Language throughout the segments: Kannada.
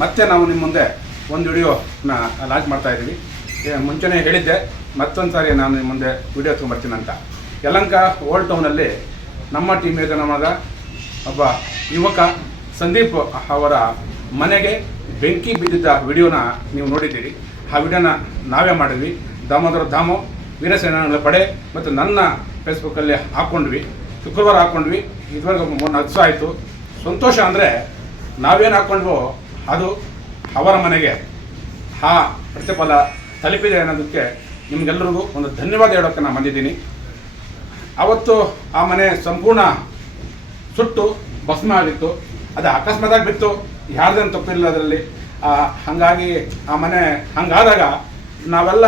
ಮತ್ತೆ ನಾವು ನಿಮ್ಮ ಮುಂದೆ ಒಂದು ವಿಡಿಯೋನ ಲಾಂಚ್ ಮಾಡ್ತಾ ಇದ್ದೀವಿ. ಮುಂಚೆನೇ ಹೇಳಿದ್ದೆ ಮತ್ತೊಂದು ಸಾರಿ ನಾನು ನಿಮ್ಮ ಮುಂದೆ ವಿಡಿಯೋ ತೊಗೊಂಬರ್ತೀನಿ ಅಂತ. ಯಲಂಕ ಓಲ್ಡ್ ಟೌನಲ್ಲಿ ನಮ್ಮ ಟೀಮ್ ನಮ್ಮದ ಒಬ್ಬ ಯುವಕ ಸಂದೀಪ್ ಅವರ ಮನೆಗೆ ಬೆಂಕಿ ಬಿದ್ದಿದ್ದ ವಿಡಿಯೋನ ನೀವು ನೋಡಿದ್ದೀರಿ. ಆ ವಿಡಿಯೋನ ನಾವೇ ಮಾಡಿದ್ವಿ. ದಾಮೋದರ ಧಾಮು ವೀರಸೇನ ಪಡೆ ಮತ್ತು ನನ್ನ ಫೇಸ್ಬುಕ್ಕಲ್ಲಿ ಹಾಕ್ಕೊಂಡ್ವಿ ಶುಕ್ರವಾರ ಹಾಕ್ಕೊಂಡ್ವಿ ಇದುವರೆಗೂ ಮೂರು ದಿವಸ ಆಯಿತು. ಸಂತೋಷ ಅಂದರೆ ನಾವೇನು ಹಾಕ್ಕೊಂಡ್ವೋ ಅದು ಅವರ ಮನೆಗೆ ಆ ಪ್ರತಿಫಲ ತಲುಪಿದೆ ಅನ್ನೋದಕ್ಕೆ ನಿಮಗೆಲ್ಲರಿಗೂ ಒಂದು ಧನ್ಯವಾದ ಹೇಳೋಕ್ಕೆ ನಾನು ಬಂದಿದ್ದೀನಿ. ಅವತ್ತು ಆ ಮನೆ ಸಂಪೂರ್ಣ ಸುಟ್ಟು ಭಸ್ಮ ಆಗಿತ್ತು. ಅದು ಅಕಸ್ಮಾತಾಗಿ ಬಿತ್ತು. ಯಾರ್ದೇನು ತಪ್ಪಿಲ್ಲ ಅದರಲ್ಲಿ. ಹಾಗಾಗಿ ಆ ಮನೆ ಹಂಗಾದಾಗ ನಾವೆಲ್ಲ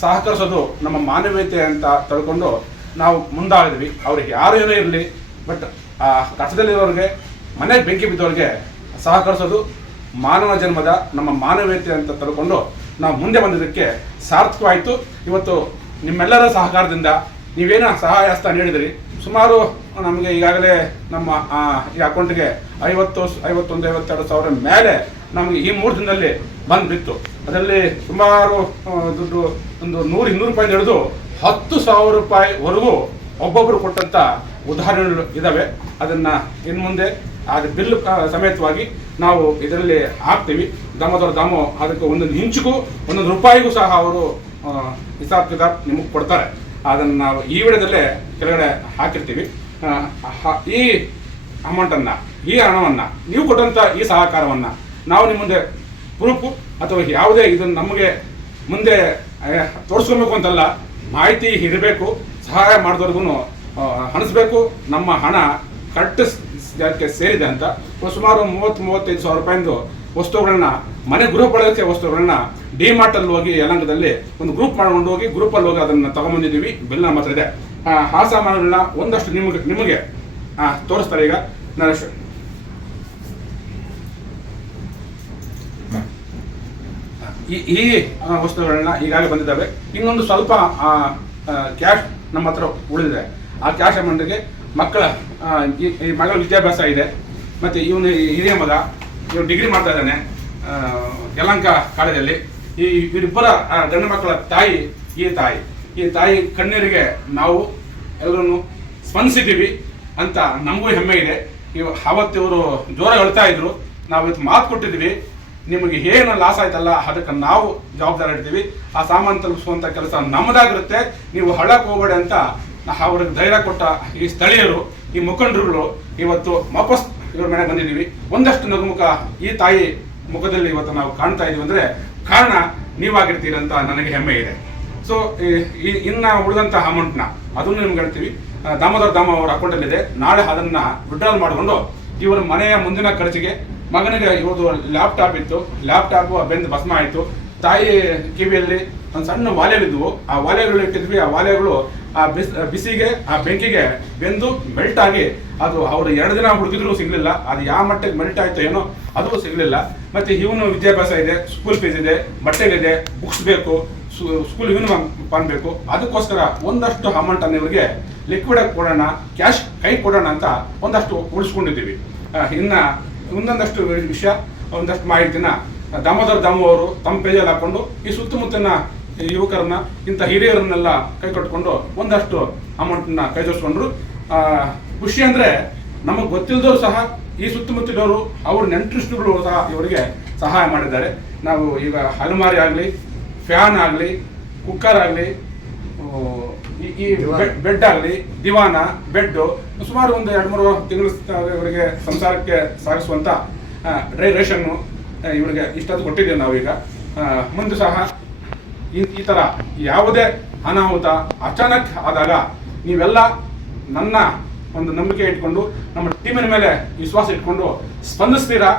ಸಹಕರಿಸೋದು ನಮ್ಮ ಮಾನವೀಯತೆ ಅಂತ ತಿಳ್ಕೊಂಡು ನಾವು ಮುಂದಾಗಿದ್ವಿ ಅವ್ರಿಗೆ ಯಾರು ಏನೋ ಇರಲಿ, ಬಟ್ ಆ ಕಷ್ಟದಲ್ಲಿರೋರಿಗೆ, ಮನೆಗೆ ಬೆಂಕಿ ಬಿದ್ದವ್ರಿಗೆ ಸಹಕರಿಸೋದು ಮಾನವ ಜನ್ಮದ ನಮ್ಮ ಮಾನವೀಯತೆ ಅಂತ ತಳ್ಕೊಂಡು ನಾವು ಮುಂದೆ ಬಂದಿದ್ದಕ್ಕೆ ಸಾರ್ಥಕವಾಯಿತು. ಇವತ್ತು ನಿಮ್ಮೆಲ್ಲರ ಸಹಕಾರದಿಂದ ನೀವೇನೋ ಸಹಾಯ ಹಸ್ತ ನೀಡಿದಿರಿ. ಸುಮಾರು ನಮಗೆ ಈಗಾಗಲೇ ನಮ್ಮ ಈ ಅಕೌಂಟ್ಗೆ ಐವತ್ತು, ಐವತ್ತೊಂದು, ಐವತ್ತೆರಡು ಸಾವಿರ ಮೇಲೆ ನಮಗೆ ಈ ಮೂರು ದಿನದಲ್ಲಿ ಬಂದು ಬಿತ್ತು ಅದರಲ್ಲಿ ಸುಮಾರು ದುಡ್ಡು ಒಂದು ನೂರು, ಇನ್ನೂರು ರೂಪಾಯಿ ಹಿಡಿದು ಹತ್ತು ಸಾವಿರ ರೂಪಾಯಿವರೆಗೂ ಒಬ್ಬೊಬ್ಬರು ಕೊಟ್ಟಂಥ ಉದಾಹರಣೆಗಳು ಇದ್ದಾವೆ ಅದನ್ನು ಇನ್ನು ಮುಂದೆ ಅದು ಬಿಲ್ ಸಮೇತವಾಗಿ ನಾವು ಇದರಲ್ಲಿ ಹಾಕ್ತೀವಿ. ದಾಮೋದರ ದಾಮೋ ಅದಕ್ಕೆ ಒಂದೊಂದು ಇಂಚಿಗೂ ಒಂದೊಂದು ರೂಪಾಯಿಗೂ ಸಹ ಅವರು ಆ, ಹಿಸಾಬ್ ಕಿತಾಬ್ ನಿಮಗೆ ಕೊಡ್ತಾರೆ. ಅದನ್ನು ನಾವು ಈ ವಿಡಿಯೋದಲ್ಲೇ ಕೆಳಗಡೆ ಹಾಕಿರ್ತೀವಿ. ಆ, ಈ ಅಮೌಂಟನ್ನು ಈ ಹಣವನ್ನು ನೀವು ಕೊಟ್ಟಂಥ ಈ ಸಹಕಾರವನ್ನು ನಾವು ನಿಮ್ಮ ಮುಂದೆ ಪ್ರೂಫು ಅಥವಾ ಯಾವುದೇ ಇದನ್ನು ನಮಗೆ ಮುಂದೆ ಆ, ತೋರಿಸ್ಕೊಬೇಕು ಅಂತಲ್ಲ ಮಾಹಿತಿ ಇರಬೇಕು ಸಹಾಯ ಮಾಡಿದವ್ರಿಗೂ ಹಣಿಸ್ಬೇಕು. ನಮ್ಮ ಹಣ ಕರೆಕ್ಟ್ ಜಾಗಕ್ಕೆ ಸೇರಿದೆ ಅಂತ ಸುಮಾರು ಮೂವತ್ತು ಮೂವತ್ತೈದು ಸಾವಿರ ರೂಪಾಯಿಂದು ವಸ್ತುಗಳನ್ನ ಮನೆ ಗೃಹ ಬಳಕೆ ವಸ್ತುಗಳನ್ನ ಡಿ ಮಾರ್ಟಲ್ಲಿ ಹೋಗಿ ಯಲಂಗದಲ್ಲಿ ಒಂದು ಗ್ರೂಪ್ ಮಾಡ್ಕೊಂಡು ಹೋಗಿ ಗ್ರೂಪಲ್ಲಿ ಹೋಗಿ ಅದನ್ನು ತಗೊಂಬಂದಿದ್ದೀವಿ. ಬಿಲ್ ನಮ್ಮ ಹತ್ರ ಇದೆ. ಆ, ಸಾಮಾನುಗಳನ್ನ ಒಂದಷ್ಟು ನಿಮಗೆ ನಿಮಗೆ ತೋರಿಸ್ತಾರೆ ಈಗ. ನರೇಶ್. ಈ ವಸ್ತುಗಳನ್ನ ಈಗಾಗಲೇ ಬಂದಿದ್ದಾವೆ. ಇನ್ನೊಂದು ಸ್ವಲ್ಪ ಕ್ಯಾಶ್ ನಮ್ಮ ಹತ್ರ ಉಳಿದಿದೆ. ಆ ಕ್ಯಾಶ್ ಅಮೌಂಟ್ಗೆ ಮಕ್ಕಳ ಮಗಳ ವಿದ್ಯಾಭ್ಯಾಸ ಇದೆ. ಮತ್ತು ಇವನು ಹಿರಿಯ ಮಗ, ಇವನು ಡಿಗ್ರಿ ಮಾಡ್ತಾ ಇದ್ದಾನೆ ಯಲಂಕ ಕಾಲೇಜಲ್ಲಿ. ಈ ಇವರಿಬ್ಬರ ಗಂಡು ಮಕ್ಕಳ ತಾಯಿ, ಈ ತಾಯಿ. ಈ ತಾಯಿ ಕಣ್ಣೀರಿಗೆ ನಾವು ಎಲ್ಲರೂ ಸ್ಪಂದಿಸಿದ್ದೀವಿ ಅಂತ ನಮಗೂ ಹೆಮ್ಮೆ ಇದೆ. ಇವ, ಅವತ್ತು ಇವರು ಜೋರ ಹೇಳ್ತಾ ಇದ್ರು. ನಾವು ಇವತ್ತು ಮಾತು ಕೊಟ್ಟಿದ್ದೀವಿ. ನಿಮಗೆ ಏನು ಲಾಸ್ ಆಯ್ತಲ್ಲ, ಅದಕ್ಕೆ ನಾವು ಜವಾಬ್ದಾರಿ ಇಡ್ತೀವಿ. ಆ ಸಾಮಾನು ತಲುಪಿಸುವಂಥ ಕೆಲಸ ನಮ್ಮದಾಗಿರುತ್ತೆ ನೀವು ಹಳಕ್ಕೆ ಹೋಗಬೇಡಿ ಅಂತ ಅವ್ರಿಗೆ ಧೈರ್ಯ ಕೊಟ್ಟ ಈ ಸ್ಥಳೀಯರು, ಈ ಮುಖಂಡರುಗಳು ಇವತ್ತು ವಾಪಸ್ ಇವ್ರ ಮನೆಗೆ ಬಂದಿದ್ದೀವಿ. ಒಂದಷ್ಟು ನಗುಮುಖ ಈ ತಾಯಿ ಮುಖದಲ್ಲಿ ಇವತ್ತು ನಾವು ಕಾಣ್ತಾ ಇದೀವಿ ಅಂದ್ರೆ ಕಾರಣ ನೀವಾಗಿರ್ತೀರಂತ ನನಗೆ ಹೆಮ್ಮೆ ಇದೆ. ಸೊ ಇನ್ನು ಉಳಿದಂತ ಅಮೌಂಟ್ನ ಅದನ್ನು ನಿಮ್ಗೆ ಹೇಳ್ತೀವಿ. ದಾಮೋದರ ದಾಮ ಅವರ ಅಕೌಂಟಲ್ಲಿದೆ ನಾಳೆ ಅದನ್ನ ವಿಡ್ರಾಲ್ ಮಾಡಿಕೊಂಡು ಇವರ ಮನೆಯ ಮುಂದಿನ ಖರ್ಚಿಗೆ ಮಗನಿಗೆ ಇವತ್ತು ಲ್ಯಾಪ್ಟಾಪ್ ಇತ್ತು. ಲ್ಯಾಪ್ಟಾಪ್ ಬೆಂದು ಭಸ್ಮ ಆಯಿತು. ತಾಯಿ ಕಿವಿಯಲ್ಲಿ ಒಂದು ಸಣ್ಣ ವಾಲೆಗಳಿದ್ವು ಆ ವಾಲೆಗಳು ಇಟ್ಟಿದ್ವಿ. ಆ ವಾಲೆಗಳು ಆ ಬಿಸ್ ಬಿಸಿಗೆ, ಆ ಬೆಂಕಿಗೆ ಬೆಂದು ಮೆಲ್ಟ್ ಆಗಿ ಅದು ಅವರು ಎರಡು ದಿನ ಹುಡುಕಿದ್ರು ಸಿಗ್ಲಿಲ್ಲ. ಅದು ಯಾವ ಮಟ್ಟಕ್ಕೆ ಮೆಲ್ಟ್ ಆಯ್ತು ಏನೋ ಅದು ಸಿಗ್ಲಿಲ್ಲ. ಮತ್ತೆ ಇವನು ವಿದ್ಯಾಭ್ಯಾಸ ಇದೆ ಸ್ಕೂಲ್ ಫೀಸ್ ಇದೆ, ಬಟ್ಟೆಗಳಿದೆ ಬುಕ್ಸ್ ಬೇಕು ಸ್ಕೂಲ್ ಯೂನಿಫಾರ್ಮ್ ಪಾನ್ ಬೇಕು. ಅದಕ್ಕೋಸ್ಕರ ಒಂದಷ್ಟು ಅಮೌಂಟ್ ಅನ್ನು ಇವರಿಗೆ ಲಿಕ್ವಿಡ್ ಆಗಿ ಕೊಡೋಣ ಕ್ಯಾಶ್ ಕೈ ಕೊಡೋಣ ಅಂತ ಒಂದಷ್ಟು ಉಳಿಸ್ಕೊಂಡಿದ್ದೀವಿ. ಇನ್ನು ಇನ್ನ ಒಂದೊಂದಷ್ಟು ವಿಷಯ ಒಂದಷ್ಟು ಮಾಹಿತಿನ ದಾಮೋದರ್ ದಾಮು ಅವರು ತಮ್ಮ ಪೇಜಲ್ಲಿ ಹಾಕೊಂಡು ಈ ಸುತ್ತಮುತ್ತಲಿನ ಯುವಕರನ್ನ ಇಂಥ ಹಿರಿಯರನ್ನೆಲ್ಲ ಕೈ ಕಟ್ಕೊಂಡು ಒಂದಷ್ಟು ಅಮೌಂಟ್ನ ಕೈ ಜೋಡಿಸ್ಕೊಂಡ್ರು. ಆ, ಖುಷಿ ಅಂದ್ರೆ ನಮಗೆ ಗೊತ್ತಿಲ್ಲದವರು ಸಹ ಈ ಸುತ್ತಮುತ್ತಲವರು ಅವ್ರ ನೆಂಟರಿಷ್ಟುಗಳು ಸಹ ಇವರಿಗೆ ಸಹಾಯ ಮಾಡಿದ್ದಾರೆ. ನಾವು ಈಗ ಅಲ್ಮಾರಿ ಆಗಲಿ ಫ್ಯಾನ್ ಆಗಲಿ ಕುಕ್ಕರ್ ಆಗಲಿ ಈ ಬೆಡ್ ಆಗಲಿ ದಿವಾನ ಬೆಡ್ ಸುಮಾರು ಒಂದು ಎರಡು ಮೂರು ತಿಂಗಳು ಇವರಿಗೆ ಸಂಸಾರಕ್ಕೆ ಸಾಗಿಸುವಂತ ಡ್ರೈ ರೇಷನ್ನು ಇವರಿಗೆ ಇಷ್ಟೊಂದು ಕೊಟ್ಟಿದ್ದೇವೆ ನಾವೀಗ. ಮುಂದೆ ಸಹ ಈ ಈ ಥರ ಯಾವುದೇ ಅನಾಹುತ ಅಚಾನಕ್ ಆದಾಗ ನೀವೆಲ್ಲ ನನ್ನ ಒಂದು ನಂಬಿಕೆ ಇಟ್ಕೊಂಡು, ನಮ್ಮ ಟೀಮಿನ ಮೇಲೆ ವಿಶ್ವಾಸ ಇಟ್ಕೊಂಡು ಸ್ಪಂದಿಸ್ತೀರಾ,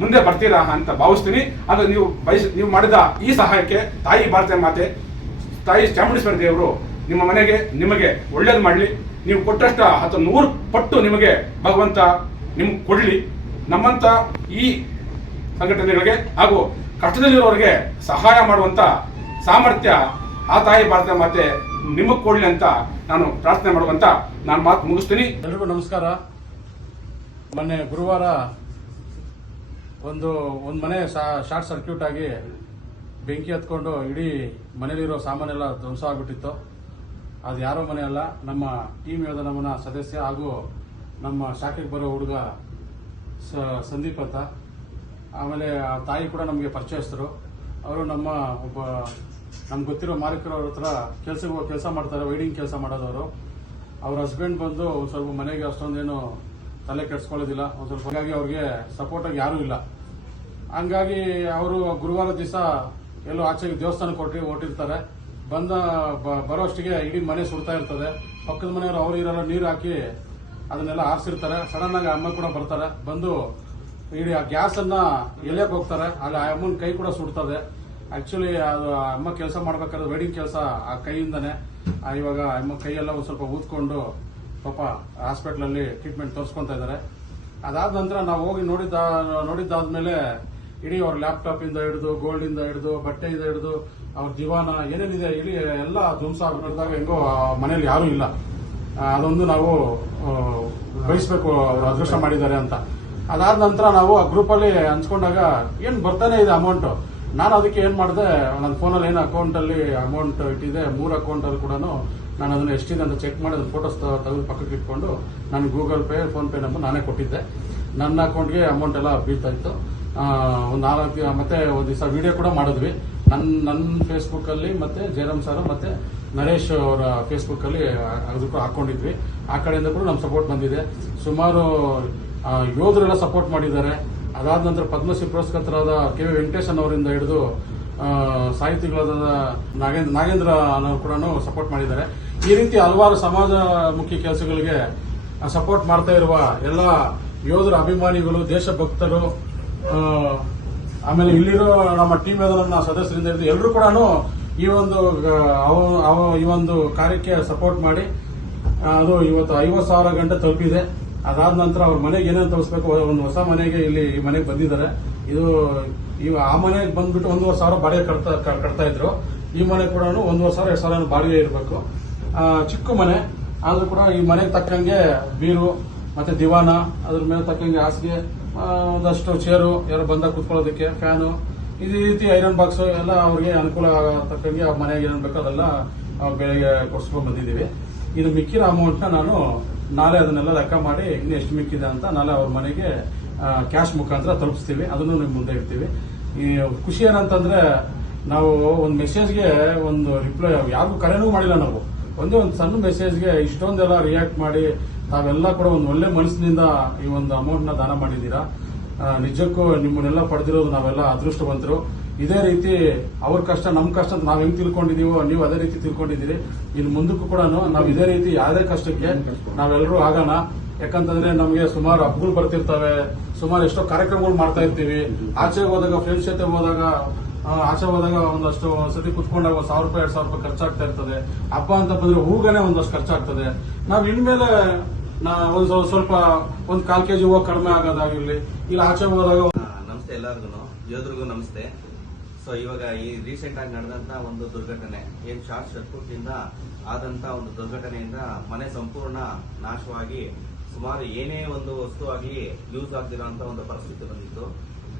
ಮುಂದೆ ಬರ್ತೀರಾ ಅಂತ ಭಾವಿಸ್ತೀನಿ. ಅದು ನೀವು ಬಯಸ್, ನೀವು ಮಾಡಿದ ಈ ಸಹಾಯಕ್ಕೆ ತಾಯಿ ಭಾರತೀಯ ಮಾತೆ, ತಾಯಿ ಚಾಮುಂಡೇಶ್ವರಿ ದೇವರು ನಿಮ್ಮ ಮನೆಗೆ, ನಿಮಗೆ ಒಳ್ಳೇದು ಮಾಡಲಿ. ನೀವು ಕೊಟ್ಟಷ್ಟು ಹತ್ತು ನೂರು ಪಟ್ಟು ನಿಮಗೆ ಭಗವಂತ ನಿಮ್ಗೆ ಕೊಡಲಿ. ನಮ್ಮಂತ ಈ ಸಂಘಟನೆಗಳಿಗೆ ಹಾಗೂ ಕಷ್ಟದಲ್ಲಿರೋರಿಗೆ ಸಹಾಯ ಮಾಡುವಂತ ಸಾಮರ್ಥ್ಯ, ಆ ತಾಯಿ ಭಾರತ ಮಾತೆ ನಿಮಗೆ ಕೊಡಲಿ ಅಂತ ನಾನು ಪ್ರಾರ್ಥನೆ ಮಾಡುವಂತ ನಾನು ಮಾತು ಮುಗಿಸ್ತೀನಿ. ಎಲ್ರಿಗೂ ನಮಸ್ಕಾರ. ಮೊನ್ನೆ ಗುರುವಾರ ಒಂದು ಒಂದು ಮನೆ ಶಾರ್ಟ್ ಸರ್ಕ್ಯೂಟ್ ಆಗಿ ಬೆಂಕಿ ಹತ್ಕೊಂಡು ಇಡೀ ಮನೇಲಿರೋ ಸಾಮಾನೆಲ್ಲ ಧ್ವಂಸ ಆಗ್ಬಿಟ್ಟಿತ್ತು. ಅದು ಯಾರೋ ಮನೆ ಅಲ್ಲ, ನಮ್ಮ ಟೀಮ್ ಯೋಧನಮನ ಸದಸ್ಯ ಹಾಗೂ ನಮ್ಮ ಶಾಖೆಗೆ ಬರೋ ಹುಡುಗ ಸಂದೀಪ್ ಅಂತ. ಆಮೇಲೆ ಆ ತಾಯಿ ಕೂಡ ನಮಗೆ ಪರಿಚಯಸ್ಥರು. ಅವರು ನಮ್ಮ ಒಬ್ಬ, ನಮ್ಗೆ ಗೊತ್ತಿರೋ ಮಾಲೀಕರವ್ರ ಹತ್ರ ಕೆಲಸ ಕೆಲಸ ಮಾಡ್ತಾರೆ ವೈಡಿಂಗ್ ಕೆಲಸ ಮಾಡೋದವರು. ಅವ್ರ ಹಸ್ಬೆಂಡ್ ಬಂದು ಸ್ವಲ್ಪ ಮನೆಗೆ ಅಷ್ಟೊಂದೇನು ತಲೆ ಕೆಡ್ಸ್ಕೊಳ್ಳೋದಿಲ್ಲ. ಒಂದು ಸ್ವಲ್ಪ ಹಾಗಾಗಿ ಅವ್ರಿಗೆ ಸಪೋರ್ಟಾಗಿ ಯಾರೂ ಇಲ್ಲ. ಹಂಗಾಗಿ ಅವರು ಗುರುವಾರ ದಿವಸ ಎಲ್ಲೋ ಆಚೆಗೆ ದೇವಸ್ಥಾನಕ್ಕೆ ಕೊಟ್ಟು ಹೊಟ್ಟಿರ್ತಾರೆ ಬಂದ ಬರೋ ಬರೋಷ್ಟಿಗೆ ಇಡೀ ಮನೆ ಸುಡ್ತಾ ಇರ್ತದೆ. ಪಕ್ಕದ ಮನೆಯವರು ಅವ್ರು ಇರಲ್ಲ, ನೀರು ಹಾಕಿ ಅದನ್ನೆಲ್ಲ ಆರಿಸಿರ್ತಾರೆ. ಸಡನ್ ಆಗಿ ಅಮ್ಮ ಕೂಡ ಬರ್ತಾರೆ. ಬಂದು ಇಡೀ ಆ ಗ್ಯಾಸ್ ಅನ್ನ ಎಲೆಯಕ್ಕೆ ಹೋಗ್ತಾರೆ. ಅಲ್ಲಿ ಆ ಅಮ್ಮನ ಕೈ ಕೂಡ ಸುಡ್ತದೆ. ಆಕ್ಚುಲಿ ಅದು ಅಮ್ಮ ಕೆಲಸ ಮಾಡ್ಬೇಕಾದ್ರೆ ವೆಡಿಂಗ್ ಕೆಲಸ ಆ ಕೈಯಿಂದನೇ. ಇವಾಗ ಅಮ್ಮ ಕೈಯೆಲ್ಲ ಒಂದು ಸ್ವಲ್ಪ ಊದ್ಕೊಂಡು ಪಾಪ ಹಾಸ್ಪಿಟ್ಲಲ್ಲಿ ಟ್ರೀಟ್ಮೆಂಟ್ ತೋರಿಸ್ಕೊಂತ ಇದ್ದಾರೆ ಅದಾದ ನಂತರ ನಾವು ಹೋಗಿ ನೋಡಿದ್ದ ನೋಡಿದ್ದಾದ್ಮೇಲೆ ಇಡೀ ಅವ್ರ ಲ್ಯಾಪ್ಟಾಪ್ ಇಂದ ಹಿಡಿದು ಗೋಲ್ಡ್ ಇಂದ ಹಿಡಿದು ಬಟ್ಟೆಯಿಂದ ಹಿಡಿದು, ಅವ್ರ ದಿವಾನ ಏನೇನಿದೆ, ಇಡೀ ಎಲ್ಲ ಧ್ವಂಸ ಆಗಿದಾಗ ಹೆಂಗೋ ಮನೇಲಿ ಯಾರೂ ಇಲ್ಲ. ಅದೊಂದು ನಾವು ವಹಿಸ್ಬೇಕು ಅವ್ರು ಅದೃಷ್ಟ ಮಾಡಿದ್ದಾರೆ ಅಂತ. ಅದಾದ ನಂತರ ನಾವು ಆ ಗ್ರೂಪಲ್ಲಿ ಹಂಚ್ಕೊಂಡಾಗ ಏನ್ ಬರ್ತಾನೆ ಇದೆ ಅಮೌಂಟ್ ನಾನು ಅದಕ್ಕೆ ಏನ್ ಮಾಡಿದೆ? ನನ್ನ ಫೋನಲ್ಲಿ ಏನು ಅಕೌಂಟ್ ಅಲ್ಲಿ ಅಮೌಂಟ್ ಇಟ್ಟಿದೆ? ಮೂರು ಅಕೌಂಟ್ ಅಲ್ಲಿ ಕೂಡ ನಾನು ಅದನ್ನ ಎಷ್ಟಿದೆ ಅಂತ ಚೆಕ್ ಮಾಡಿ, ಅದನ್ನ ಫೋಟೋಸ್ ತೆಗೆದು ಪಕ್ಕಕ್ಕೆ ಇಟ್ಕೊಂಡು ನಾನು Google Pay PhonePe number ನಾನೇ ಕೊಟ್ಟಿದ್ದೆ. ನನ್ನ ಅಕೌಂಟ್ಗೆ ಅಮೌಂಟ್ ಎಲ್ಲ ಬೀಳ್ತಾ ಇತ್ತು. ಒಂದು ನಾಲ್ಕು ಮತ್ತೆ ಒಂದು ದಿವಸ ವಿಡಿಯೋ ಕೂಡ ಮಾಡಿದ್ವಿ. ನನ್ನ ನನ್ನ ಫೇಸ್ಬುಕ್ ಅಲ್ಲಿ ಮತ್ತೆ ಜಯರಾಮ್ ಸರ್ ಮತ್ತೆ ನರೇಶ್ ಅವರ ಫೇಸ್ಬುಕ್ ಅಲ್ಲಿ ಅದಕ್ಕೂ ಹಾಕೊಂಡಿದ್ವಿ. ಆ ಕಡೆಯಿಂದ ಕೂಡ ನಮ್ಮ ಸಪೋರ್ಟ್ ಬಂದಿದೆ. ಸುಮಾರು ಯೋಧರೆಲ್ಲ ಸಪೋರ್ಟ್ ಮಾಡಿದ್ದಾರೆ. ಅದಾದ ನಂತರ ಪದ್ಮಶ್ರೀ ಪುರಸ್ಕೃತರಾದ ಕೆ ವಿ ವೆಂಕಟೇಶನ್ ಅವರಿಂದ ಹಿಡಿದು ಸಾಹಿತಿಗಳಾದ ನಾಗೇಂದ್ರ ನಾಗೇಂದ್ರ ಅನ್ನೋರು ಕೂಡ ಸಪೋರ್ಟ್ ಮಾಡಿದ್ದಾರೆ. ಈ ರೀತಿ ಹಲವಾರು ಮುಖ್ಯ ಕೆಲಸಗಳಿಗೆ ಸಪೋರ್ಟ್ ಮಾಡ್ತಾ ಇರುವ ಎಲ್ಲ ಯೋಧರ ಅಭಿಮಾನಿಗಳು, ದೇಶಭಕ್ತರು ಆಮೇಲೆ ಇಲ್ಲಿರೋ ನಮ್ಮ ಟೀಮ್ ನಮ್ಮ ಸದಸ್ಯರಿಂದ ಹಿಡಿದು ಎಲ್ಲರೂ ಕೂಡ ಈ ಒಂದು ಈ ಒಂದು ಕಾರ್ಯಕ್ಕೆ ಸಪೋರ್ಟ್ ಮಾಡಿ ಅದು ಇವತ್ತು ಐವತ್ತು ಸಾವಿರ ಗಂಟೆ ತಲುಪಿದೆ. ಅದಾದ ನಂತರ ಅವ್ರ ಮನೆಗೆ ಏನೇನು ತೋರಿಸ್ಬೇಕು? ಒಂದು ಹೊಸ ಮನೆಗೆ ಇಲ್ಲಿ ಈ ಮನೆಗೆ ಬಂದಿದ್ದಾರೆ. ಇದು ಇವ ಆ ಮನೆಗೆ ಬಂದ್ಬಿಟ್ಟು ಒಂದೂವರೆ ಸಾವಿರ ಬಾಡಿಗೆ ಕಟ್ತಾ ಕಟ್ತಾ ಇದ್ರು. ಈ ಮನೆ ಕೂಡ ಒಂದೂವರೆ ಸಾವಿರ ಎರಡು ಸಾವಿರ ಬಾಡಿಗೆ ಇರಬೇಕು. ಚಿಕ್ಕ ಮನೆ. ಆದ್ರೂ ಕೂಡ ಈ ಮನೆಗೆ ತಕ್ಕಂಗೆ ಬೀರು, ಮತ್ತೆ ದಿವಾನ, ಅದ್ರ ಮೇಲೆ ತಕ್ಕಂಗೆ ಹಾಸಿಗೆ ಒಂದಷ್ಟು ಚೇರು, ಯಾರು ಬಂದಾಗ ಕುತ್ಕೊಳ್ಳೋದಕ್ಕೆ, ಫ್ಯಾನು ಈ ರೀತಿ ಐರನ್ ಬಾಕ್ಸ್ ಎಲ್ಲ ಅವ್ರಿಗೆ ಅನುಕೂಲ ತಕ್ಕಂಗೆ ಆ ಮನೆಗೆ ಏನೇನು ಬೇಕೋ ಅದೆಲ್ಲ ಬೆಳಗ್ಗೆ ಕೊಡ್ಸ್ಕೊಂಡ್ ಬಂದಿದ್ದೀವಿ. ಇದು ಮಿಕ್ಕಿರೋ ಅಮೌಂಟ್ನ ನಾನು ನಾಳೆ ಅದನ್ನೆಲ್ಲ ಲೆಕ್ಕ ಮಾಡಿ ಇನ್ನು ಎಷ್ಟು ಮಿಕ್ಕಿದೆ ಅಂತ ನಾಳೆ ಅವ್ರ ಮನೆಗೆ ಕ್ಯಾಶ್ ಮುಖಾಂತರ ತಲುಪಿಸ್ತೀವಿ. ಅದನ್ನು ನಿಮ್ಗೆ ಮುಂದೆ ಇರ್ತೀವಿ ಈ, ಖುಷಿ ಏನಂತಂದ್ರೆ ನಾವು ಒಂದು ಮೆಸೇಜ್ಗೆ ಒಂದು ರಿಪ್ಲೈ ಯಾರಿಗೂ ಕರೆನೂ ಮಾಡಿಲ್ಲ ನಾವು. ಒಂದೇ ಒಂದು ಸಣ್ಣ ಮೆಸೇಜ್ಗೆ ಇಷ್ಟೊಂದೆಲ್ಲ ರಿಯಾಕ್ಟ್ ಮಾಡಿ ತಾವೆಲ್ಲ ಕೂಡ ಒಂದು ಒಳ್ಳೆ ಮನಸ್ಸಿನಿಂದ ಈ ಒಂದು ಅಮೌಂಟ್ನ ದಾನ ಮಾಡಿದ್ದೀರಾ? ನಿಜಕ್ಕೂ ನಿಮ್ಮನ್ನೆಲ್ಲ ಪಡೆದಿರೋದು ನಾವೆಲ್ಲ ಅದೃಷ್ಟವಂತರು. ಇದೇ ರೀತಿ ಅವ್ರ ಕಷ್ಟ, ನಮ್ ಕಷ್ಟ ಅಂತ ನಾವ್ ಹೆಂಗ್ ತಿಳ್ಕೊಂಡಿದೀವೋ, ನೀವು ಅದೇ ರೀತಿ ತಿಳ್ಕೊಂಡಿದ್ದೀರಿ. ಇನ್ನು ಮುಂದಕ್ಕೂ ಕೂಡ ನಾವು ಇದೇ ರೀತಿ ಯಾವುದೇ ಕಷ್ಟಕ್ಕೆ ನಾವೆಲ್ಲರೂ ಆಗೋಣ. ಯಾಕಂತಂದ್ರೆ ನಮಗೆ ಸುಮಾರು ಹಬ್ಬಗಳು ಬರ್ತಿರ್ತವೆ, ಸುಮಾರು ಎಷ್ಟೋ ಕಾರ್ಯಕ್ರಮಗಳು ಮಾಡ್ತಾ ಇರ್ತೀವಿ. ಆಚೆ ಹೋದಾಗ ಫ್ರೆಂಡ್ಸ್ ಜೊತೆ ಹೋದಾಗ ಆಚೆ ಹೋದಾಗ ಒಂದಷ್ಟು ಸತಿ ಕುತ್ಕೊಂಡಾಗ ಒಂದ್ ಸಾವಿರ ರೂಪಾಯಿ, ಎರಡು ಸಾವಿರ ರೂಪಾಯಿ ಖರ್ಚಾಗ್ತಾ ಇರ್ತದೆ. ಹಬ್ಬ ಅಂತ ಬಂದ್ರೆ ಹೂಗನೆ ಒಂದಷ್ಟು ಖರ್ಚಾಗ್ತದೆ. ನಾವ್ ಇನ್ಮೇಲೆ ಒಂದ್ ಸ್ವಲ್ಪ- ಒಂದ್ ಕಾಲ್ ಕೆಜಿ ಹೂವು ಕಡಿಮೆ ಆಗೋದಾಗಿರ್ಲಿ, ಇಲ್ಲ ಆಚೆ ಹೋದಾಗ ನಮಸ್ತೆ ಎಲ್ಲರಿಗೂ ನಮಸ್ತೆ. ಸೊ ಇವಾಗ ಈ ರೀಸೆಂಟ್ ಆಗಿ ನಡೆದಂತ ಒಂದು ದುರ್ಘಟನೆ, ಏನ್ ಶಾರ್ಟ್ ಸರ್ಕ್ಯೂಟ್ ಇಂದ ಆದಂತ ಒಂದು ದುರ್ಘಟನೆಯಿಂದ ಮನೆ ಸಂಪೂರ್ಣ ನಾಶವಾಗಿ ಸುಮಾರು ಏನೇ ಒಂದು ವಸ್ತು ಆಗಲಿ ಯೂಸ್ ಆಗ್ತಿರೋ ಒಂದು ಪರಿಸ್ಥಿತಿ ಬಂದಿತ್ತು.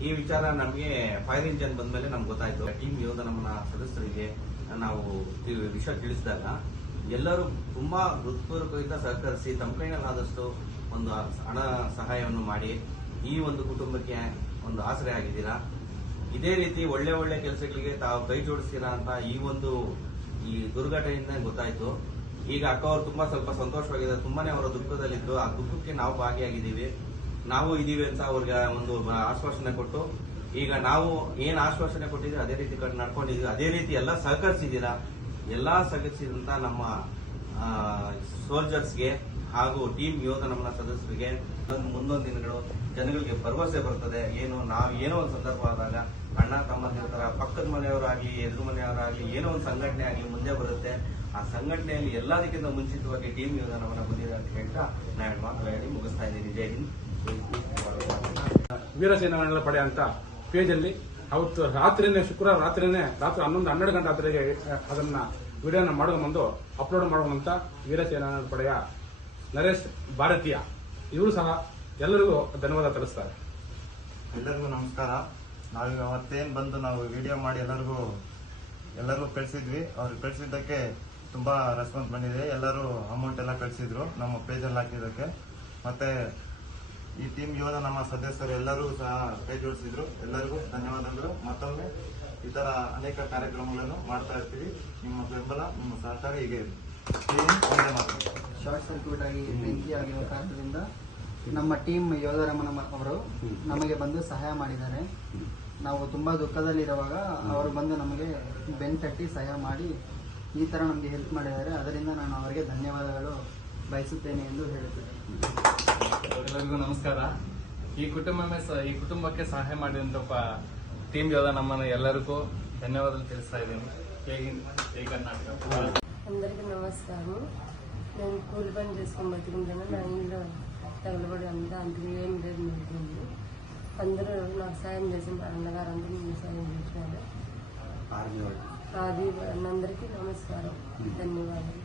ಈ ವಿಚಾರ ನಮಗೆ ಫೈರ್ ಇಂಜನ್ ಬಂದ್ಮೇಲೆ ನಮ್ಗೆ ಗೊತ್ತಾಯ್ತು. ಟೀಮ್ ಯೋಧ ನಮ್ಮ ಸದಸ್ಯರಿಗೆ ನಾವು ವಿಷಯ ತಿಳಿಸಿದಾಗ ಎಲ್ಲರೂ ತುಂಬಾ ಹೃತ್ಪೂರ್ವಕದಿಂದ ಸಹಕರಿಸಿ ತಮ್ಮ ಕೈನಲ್ಲಾದಷ್ಟು ಒಂದು ಹಣ ಸಹಾಯವನ್ನು ಮಾಡಿ ಈ ಒಂದು ಕುಟುಂಬಕ್ಕೆ ಒಂದು ಆಸರೆ ಆಗಿದ್ದೀರಾ? ಇದೇ ರೀತಿ ಒಳ್ಳೆ ಒಳ್ಳೆ ಕೆಲಸಗಳಿಗೆ ತಾವು ಕೈ ಜೋಡಿಸ್ತೀರಾ ಅಂತ ಈ ಒಂದು ಈ ದುರ್ಘಟನೆಯಿಂದ ಗೊತ್ತಾಯ್ತು. ಈಗ ಅಕ್ಕ ಅವರು ತುಂಬಾ ಸ್ವಲ್ಪ ಸಂತೋಷವಾಗಿದೆ ತುಂಬಾನೇ ಅವರ ದುಃಖದಲ್ಲಿದ್ದು. ಆ ದುಃಖಕ್ಕೆ ನಾವು ಭಾಗಿಯಾಗಿದ್ದೀವಿ. ನಾವು ಇದೀವಿ ಅಂತ ಅವ್ರಿಗೆ ಒಂದು ಆಶ್ವಾಸನೆ ಕೊಟ್ಟು, ಈಗ ನಾವು ಏನ್ ಆಶ್ವಾಸನೆ ಕೊಟ್ಟಿದ್ದೀವಿ ಅದೇ ರೀತಿ ನಡ್ಕೊಂಡಿದೀವಿ ಅದೇ ರೀತಿ ಎಲ್ಲ ಸಹಕರಿಸಿದ್ದೀರಾ? ಎಲ್ಲಾ ಸಹಕರಿಸಿದಂತ ನಮ್ಮ ಸೋಲ್ಜರ್ಸ್ಗೆ ಹಾಗೂ ಟೀಮ್ ಯೋಧ ನಮ್ಮ ಸದಸ್ಯರಿಗೆ, ಮುಂದೊಂದು ದಿನಗಳು ಜನಗಳಿಗೆ ಭರವಸೆ ಬರ್ತದೆ. ಏನು, ನಾವು ಏನೋ ಒಂದು ಸಂದರ್ಭ ಆದಾಗ ಅಣ್ಣ ತಮ್ಮಂದಿರ್ತಾರ ತರ ಪಕ್ಕದ ಮನೆಯವರಾಗ್ಲಿ ಎದುರು ಮನೆಯವರಾಗ್ಲಿ ಏನೋ ಒಂದು ಸಂಘಟನೆ ಆಗಲಿ ಮುಂದೆ ಬರುತ್ತೆ. ಆ ಸಂಘಟನೆಯಲ್ಲಿ ಎಲ್ಲದಕ್ಕಿಂತ ಮುಂಚಿತವಾಗಿ ಟೀಮ್ ಯೋಧ ನಮ್ಮನ್ನ ಬಂದಿದೆ ಅಂತ ಹೇಳ್ತಾ ನಾನು ಮಾತು ಹೇಳಿ ಮುಗಿಸ್ತಾ ಇದ್ದೀನಿ. ಜೈ ಹಿಂದ್. ವೀರಸೇನಾಗಳ ಪಡೆ ಅಂತ ಪೇಜಲ್ಲಿ ಅವತ್ತು ರಾತ್ರಿನೇ ಶುಕ್ರವಾರ ರಾತ್ರಿನೇ ರಾತ್ರಿ ಹನ್ನೊಂದು ಹನ್ನೆರಡು ಗಂಟೆ ರಾತ್ರಿಗೆ ಅದನ್ನ ವಿಡಿಯೋನ ಮಾಡ್ಕೊಂಡ್ಬಂದು ಬಂದು ಅಪ್ಲೋಡ್ ಮಾಡೋದಂತ ವೀರಸೇನಾ ಪಡೆಯ ನರೇಶ್ ಭಾರತೀಯ. ಇವರು ಸಹ ಎಲ್ಲರಿಗೂ ಧನ್ಯವಾದ ತಿಳಿಸ್ತಾರೆ ಎಲ್ಲರಿಗೂ ನಮಸ್ಕಾರ. ನಾವು ಅವತ್ತೇನು ಬಂದು ನಾವು ವಿಡಿಯೋ ಮಾಡಿ ಎಲ್ಲರಿಗೂ ಎಲ್ಲರಿಗೂ ಕಳಿಸಿದ್ವಿ. ಅವ್ರಿಗೆ ಕಳಿಸಿದ್ದಕ್ಕೆ ತುಂಬ ರೆಸ್ಪಾನ್ಸ್ ಬಂದಿದೆ. ಎಲ್ಲರೂ ಅಮೌಂಟ್ ಎಲ್ಲ ಕಳಿಸಿದ್ರು, ನಮ್ಮ ಪೇಜಲ್ಲಿ ಹಾಕಿದ್ದಕ್ಕೆ. ಮತ್ತೆ ಈ ಟೀಮ್ ಯೋಧ ನಮ್ಮ ಸದಸ್ಯರು ಎಲ್ಲರೂ ಸಹ ಕೈ ಜೋಡಿಸಿದ್ರು ಎಲ್ಲರಿಗೂ ಧನ್ಯವಾದಗಳು. ಮತ್ತೊಮ್ಮೆ ಈ ಥರ ಅನೇಕ ಕಾರ್ಯಕ್ರಮಗಳನ್ನು ಮಾಡ್ತಾ ಇರ್ತೀವಿ. ನಿಮ್ಮ ಬೆಂಬಲ, ನಿಮ್ಮ ಸಹಕಾರ ಹೀಗೆ ಶಾರ್ಟ್ ಸರ್ಕ್ಯೂಟ್ ಆಗಿ ಬೆಂಕಿ ಆಗಿರುವ ಕಾರಣದಿಂದ ನಮ್ಮ ಟೀಮ್ ಯೋಧರಮಣ ಅವರು ನಮಗೆ ಬಂದು ಸಹಾಯ ಮಾಡಿದ್ದಾರೆ. ನಾವು ತುಂಬ ದುಃಖದಲ್ಲಿರುವಾಗ ಅವರು ಬಂದು ನಮಗೆ ಬೆನ್ ತಟ್ಟಿ ಸಹಾಯ ಮಾಡಿ ಈ ಥರ ನಮಗೆ ಹೆಲ್ಪ್ ಮಾಡಿದ್ದಾರೆ. ಅದರಿಂದ ನಾನು ಅವರಿಗೆ ಧನ್ಯವಾದಗಳು ಬಯಸುತ್ತೇನೆ ಎಂದು ಹೇಳುತ್ತೇನೆ. ಎಲ್ಲರಿಗೂ ನಮಸ್ಕಾರ. ಈ ಕುಟುಂಬ ಈ ಕುಟುಂಬಕ್ಕೆ ಸಹಾಯ ಮಾಡಿದಂಥ ಟೀಮ್ ಯೋಧ ನಮ್ಮನ್ನು ಎಲ್ಲರಿಗೂ ಧನ್ಯವಾದಗಳು ತಿಳಿಸ್ತಾ ಇದ್ದೀನಿ. ಹೇಗೆ ಕರ್ನಾಟಕ. ಎಲ್ಲರಿಗೂ ನಮಸ್ಕಾರ. ನಾನು కూలి పని చేసుకోబట్టి ఉంటాను నా ಅಂತ ಅಂದ್ರೆ ಏನು అంత అందరూ నాకు సాయం చేసి మా అన్నగారు అందరూ నాకు సాయం చేసినారు. అది అందరికీ నమస్కారం. ధన్యవాదాలు.